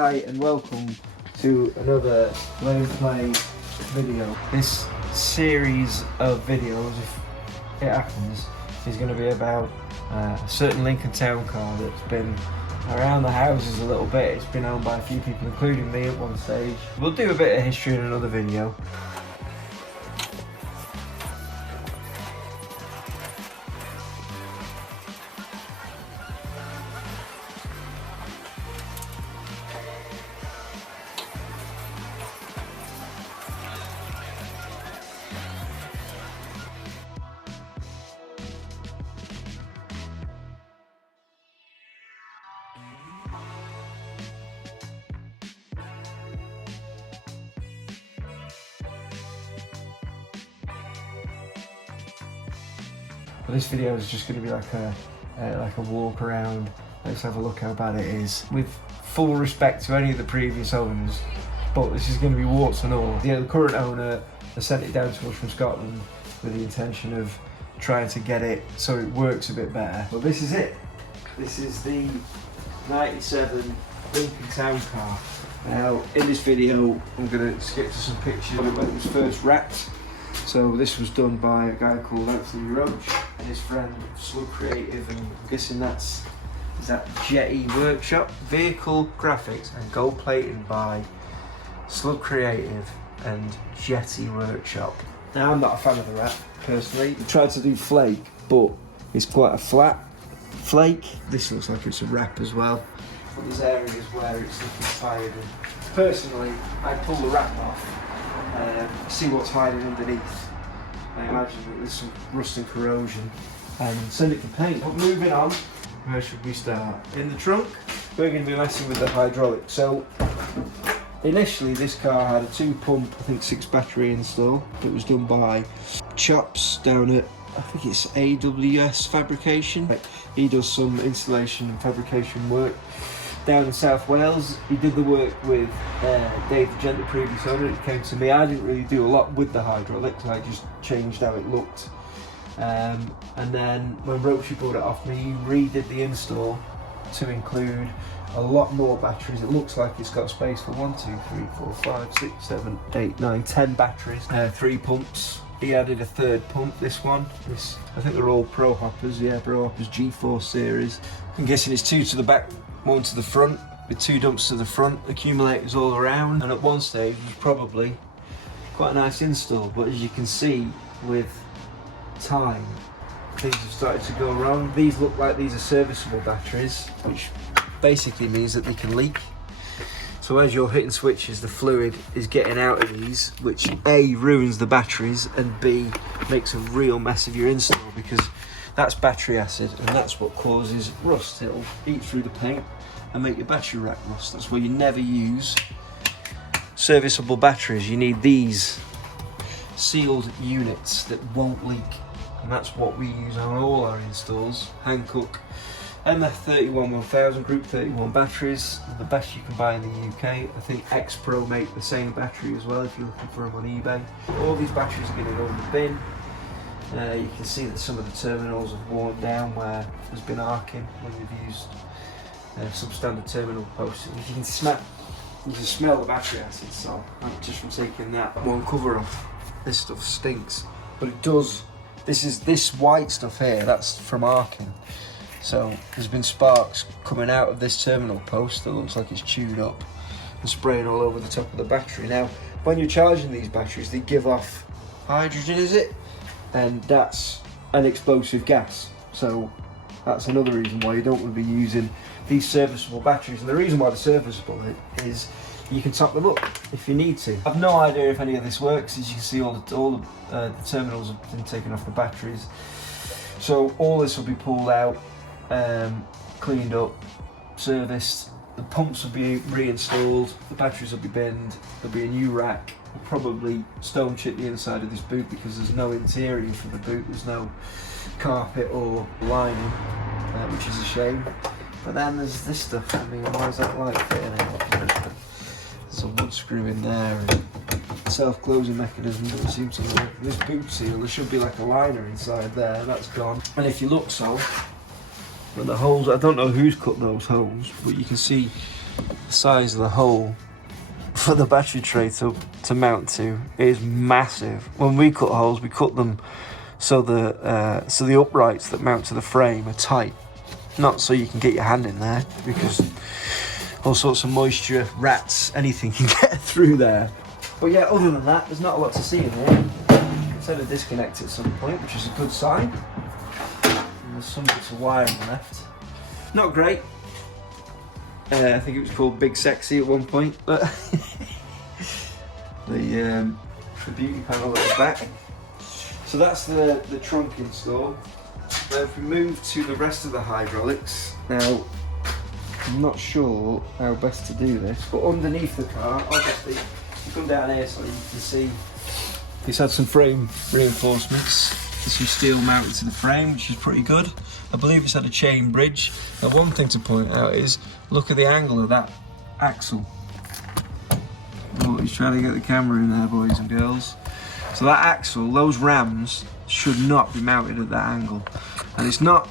Hi and welcome to another LayNPlay video. This series of videos, if it happens, is going to be about a certain Lincoln Town Car that's been around the houses a little bit. It's been owned by a few people, including me at one stage. We'll do a bit of history in another video. But this video is just going to be like a walk around. Let's have a look how bad it is. With full respect to any of the previous owners, but this is going to be warts and all. The current owner has sent it down to us from Scotland with the intention of trying to get it so it works a bit better. But this is it. This is the 97 Lincoln Town Car. Now, in this video, I'm going to skip to some pictures of when it was first wrapped. So this was done by a guy called Rochey and his friend Slug Creative, and I'm guessing is that Jetty Workshop. Vehicle graphics and gold plating by Slug Creative and Jetty Workshop. Now, I'm not a fan of the wrap personally. I tried to do flake, but it's quite a flat flake. This looks like it's a wrap as well, but there's areas where it's looking tired, and personally I'd pull the wrap off, see what's hiding underneath. I imagine that there's some rust and corrosion, and send it to paint. But moving on, where should we start? In the trunk, we're going to be messing with the hydraulic. So initially this car had a 2-pump, I think 6 battery install. It was done by Chops down at, I think it's AWS Fabrication. He does some installation and fabrication work down in South Wales. He did the work with Dave the Gent, the previous owner. It came to me. I didn't really do a lot with the hydraulics. I just changed how it looked. And then when Rochey bought it off me, he redid the install to include a lot more batteries. It looks like it's got space for 1, 2, 3, 4, 5, 6, 7, 8, 9, 10 batteries. 3 pumps. He added a 3rd pump, this one. I think they're all Pro Hoppers, yeah, Pro Hoppers G4 series. I'm guessing it's 2 to the back, 1 to the front, with 2 dumps to the front, accumulators all around. And at one stage, it was probably quite a nice install, but as you can see, with time, things have started to go wrong. These look like these are serviceable batteries, which basically means that they can leak. So as you're hitting switches, the fluid is getting out of these, which A, ruins the batteries, and B, makes a real mess of your install, because that's battery acid, and that's what causes rust. It'll eat through the paint and make your battery rack rust. That's why you never use serviceable batteries. You need these sealed units that won't leak, and that's what we use on all our installs. Hankook MF31 1000 Group 31 batteries, the best you can buy in the UK. I think X Pro make the same battery as well if you're looking for them on eBay. All these batteries are getting on the bin. You can see that some of the terminals have worn down where there's been arcing when we've used substandard terminal posts. You can smell the battery acid, so just from taking that one cover off. This stuff stinks, but it does. This white stuff here, that's from arcing. So there's been sparks coming out of this terminal post that looks like it's chewed up and spraying all over the top of the battery. Now, when you're charging these batteries, they give off hydrogen, is it? And that's an explosive gas. So that's another reason why you don't want to be using these serviceable batteries. And the reason why they're serviceable is you can top them up if you need to. I've no idea if any of this works. As you can see, all the terminals have been taken off the batteries. So all this will be pulled out, cleaned up, serviced. The pumps will be reinstalled, the batteries will be binned, there'll be a new rack. We'll probably stone chip the inside of this boot because there's no interior for the boot, there's no carpet or lining, which is a shame. But then there's this stuff. I mean, why is that light fitting out? There's a wood screw in there, and self-closing mechanism doesn't seem to work. This boot seal, there should be like a liner inside there, that's gone. And if you look, so, but the holes, I don't know who's cut those holes, but you can see the size of the hole for the battery tray to mount to is massive. When we cut holes, we cut them so the uprights that mount to the frame are tight, not so you can get your hand in there, because all sorts of moisture, rats, anything can get through there. But yeah, other than that, there's not a lot to see in there. It's had a disconnect at some point, which is a good sign. And there's some bits of wiring left. Not great. I think it was called Big Sexy at one point, but the beauty panel at the back. So that's the trunk install. Now if we move to the rest of the hydraulics, now I'm not sure how best to do this, but underneath the car, obviously, you come down here so you can see it's had some frame reinforcements. There's some steel mounted to the frame, which is pretty good. I believe it's had a chain bridge. Now one thing to point out is, look at the angle of that axle. Oh, he's trying to get the camera in there, boys and girls. So that axle, those rams, should not be mounted at that angle. And it's not,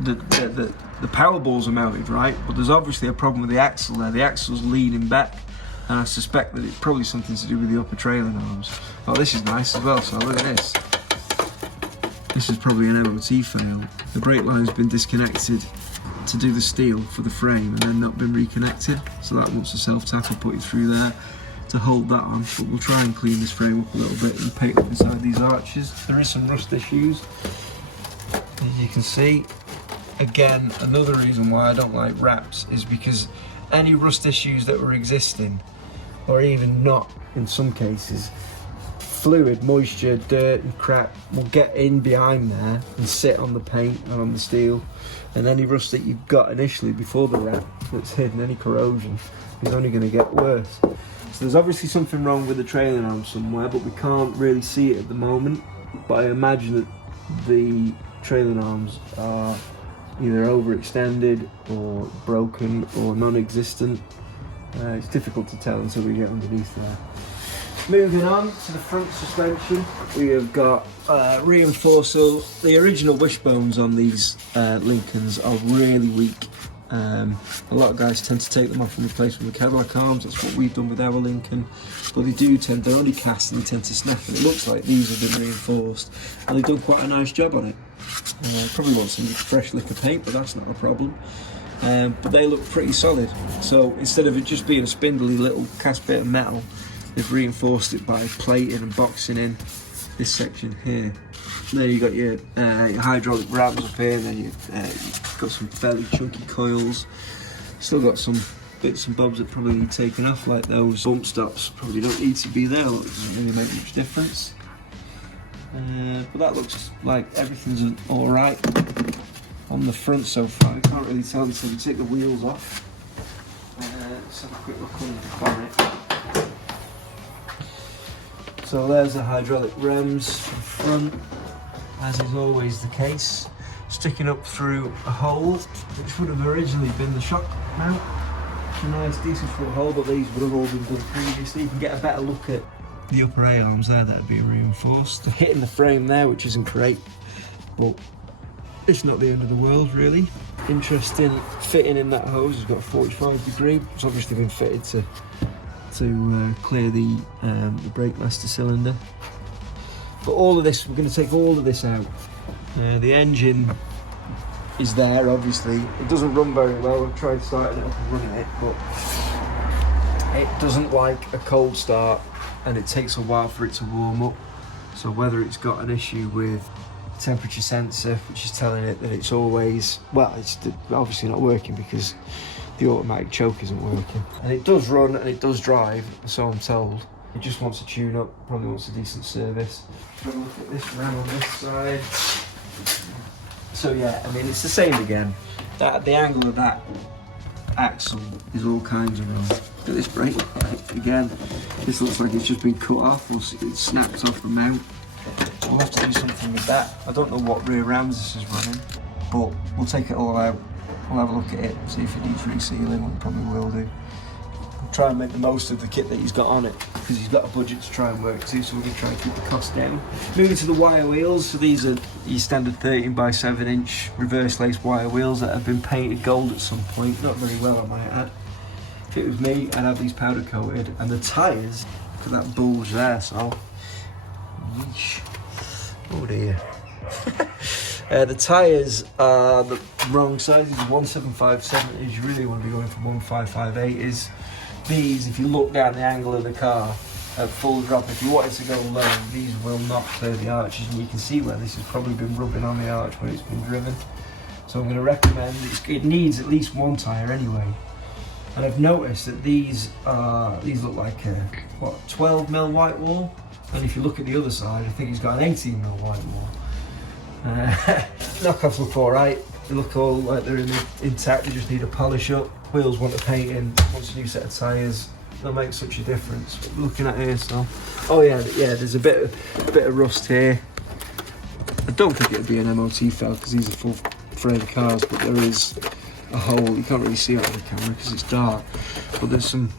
the power balls are mounted right, but there's obviously a problem with the axle there. The axle's leaning back, and I suspect that it's probably something to do with the upper trailing arms. Oh, this is nice as well, so look at this. This is probably an MOT fail. The brake line's been disconnected to do the steel for the frame and then not been reconnected. So that wants a self-tackle put it through there to hold that on. But we'll try and clean this frame up a little bit and paint up inside these arches. There is some rust issues, as you can see. Again, another reason why I don't like wraps is because any rust issues that were existing, or even not in some cases, fluid, moisture, dirt and crap will get in behind there and sit on the paint and on the steel, and any rust that you've got initially before the wrap that's hidden, any corrosion, is only going to get worse. So there's obviously something wrong with the trailing arm somewhere, but we can't really see it at the moment. But I imagine that the trailing arms are either overextended or broken or non-existent. It's difficult to tell until we get underneath there. Moving on to the front suspension, we have got reinforced. So the original wishbones on these Lincolns are really weak. A lot of guys tend to take them off and replace them with Cadillac arms. That's what we've done with our Lincoln. But they do tend, they're only cast and they tend to snap. And it looks like these have been reinforced, and they've done quite a nice job on it. Probably want some fresh lick of paint, but that's not a problem. But they look pretty solid. So instead of it just being a spindly little cast bit of metal, they've reinforced it by plating and boxing in this section here. There you got your hydraulic rams up here, and then you've got some fairly chunky coils. Still got some bits and bobs that probably need taking off, like those bump stops. Probably don't need to be there, it doesn't really make much difference. But that looks like everything's alright on the front so far. I can't really tell until we take the wheels off. Let's have a quick look under the bonnet. So there's the hydraulic rams from front, as is always the case, sticking up through a hole which would have originally been the shock mount. A nice decent full hole, but these would have all been done previously. You can get a better look at the upper A-arms there that are being reinforced. They're hitting the frame there, which isn't great, but it's not the end of the world really. Interesting fitting in that hose has got a 45 degree. It's obviously been fitted to clear the brake master cylinder. But all of this, we're going to take all of this out. The engine is there, obviously. It doesn't run very well. I've tried starting it up and running it, but it doesn't like a cold start, and it takes a while for it to warm up. So whether it's got an issue with temperature sensor, which is telling it that it's always, well, it's obviously not working because the automatic choke isn't working. And it does run and it does drive, so I'm told. It just wants a tune up, probably wants a decent service. Have a look at this ram on this side. So yeah, I mean, it's the same again. The angle of that axle is all kinds of wrong. Look at this brake light again. This looks like it's just been cut off, or it's snapped off the mount. We'll have to do something with that. I don't know what rear rams this is running, but we'll take it all out. We'll have a look at it, see if it needs resealing. We probably will do. We'll try and make the most of the kit that he's got on it, because he's got a budget to try and work to, so we're going to try and keep the cost down. Moving to the wire wheels, so these are your standard 13x7 inch reverse lace wire wheels that have been painted gold at some point. Not very well, I might add. if it was me, I'd have these powder coated, and the tyres, look at that bulge there, so, yeesh. Oh dear. The tyres are the wrong size, it's 175/70s, you really want to be going for 155/80s. These, if you look down the angle of the car at full drop, if you wanted to go low, these will not clear the arches, and you can see where this has probably been rubbing on the arch when it's been driven. So I'm going to recommend, it needs at least one tyre anyway. And I've noticed that these look like a, what, 12mm white wall? And if you look at the other side, I think it's got an 18mm white wall. Knockoffs look alright, they look all like they're intact, they just need a polish up. Wheels want a painting, wants a new set of tyres, they'll make such a difference. But looking at here, so, oh yeah, there's a bit of rust here. I don't think it'd be an MOT fail because these are full frame cars, but there is a hole. You can't really see it on the camera because it's dark, but there's some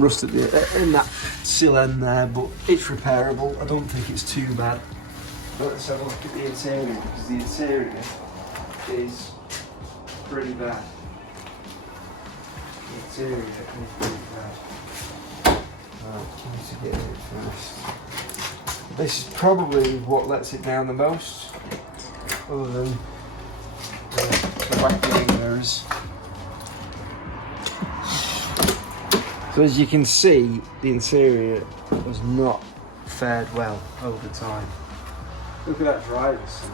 rust at in that sill end there, but it's repairable. I don't think it's too bad. But let's have a look at the interior, because the interior is pretty bad. The interior is pretty bad. Right, need to get it first. This is probably what lets it down the most, other than the wacky mirrors. So as you can see, the interior has not fared well over time. Look at that driver's seat.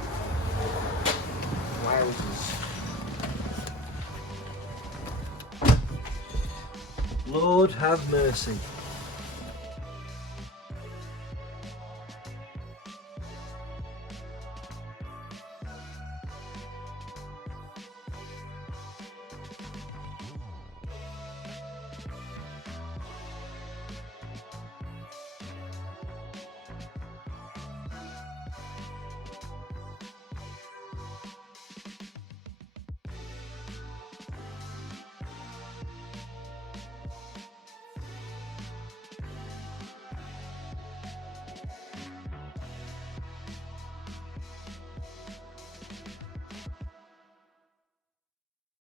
Wowzers. Lord have mercy.